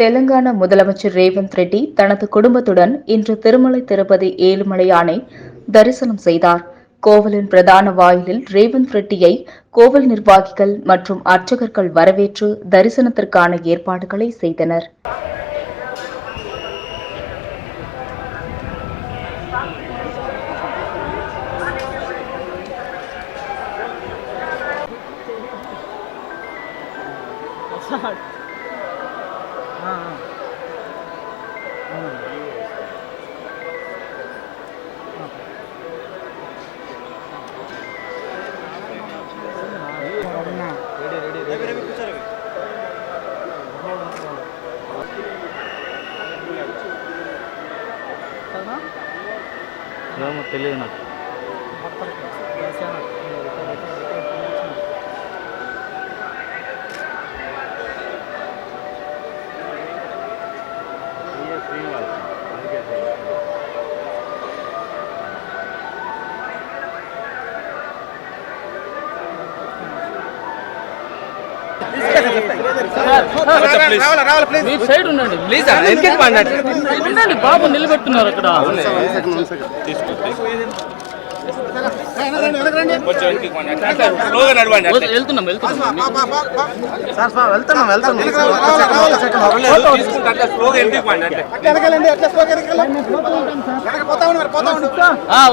தெலுங்கானா முதலமைச்சர் ரேவந்த் ரெட்டி தனது குடும்பத்துடன் இன்று திருமலை திருப்பதி ஏழுமலையானை தரிசனம் செய்தார். கோவிலின் பிரதான வாயிலில் ரேவந்த் ரெட்டியை கோவில் நிர்வாகிகள் மற்றும் அர்ச்சகர்கள் வரவேற்று தரிசனத்திற்கான ஏற்பாடுகளை செய்தனர். తెలియదు నాకు. సైడ్ ఉండండి ప్లీజ్. ఉండండి బాబు నిలబెడుతున్నారు అక్కడ.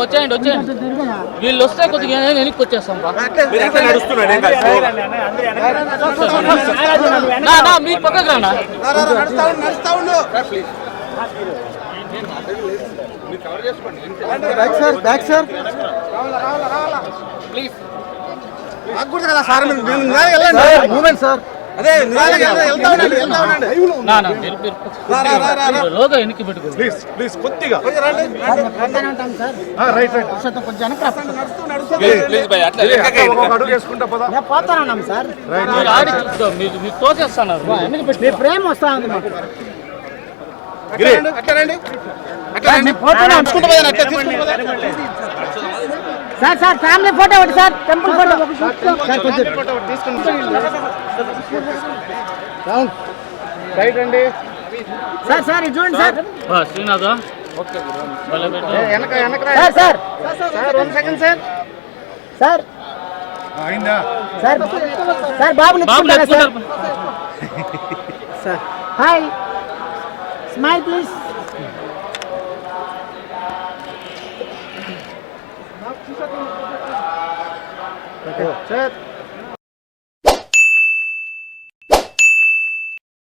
వచ్చేయండి వచ్చేయండి. వీళ్ళు వస్తే కొద్దిగా వెనక్కి వచ్చేస్తాం. మీ పక్కకు రానా. Back sir please. కదా సార్ మూమెంట్ సార్. అదే లోగా ఎన్నికి పెట్టుకో ప్లీజ్ ప్లీజ్. కొద్దిగా అడుగు వేసుకుంటా పోతాను సార్. మీకు తోచేస్తాను. మీ ప్రేమ వస్తా ఉంది మాకు. సార్ సార్ ఫ్యామిలీ ఫోటో ఒకటి సార్. టెంపుల్ ఫోటో తీసుకుంటా సార్. సార్ ఇది చూడండి sir. Srinath sir sir sir 1 second sir. Sir sir sir Babu sir. Hi smile please. Okay. Set.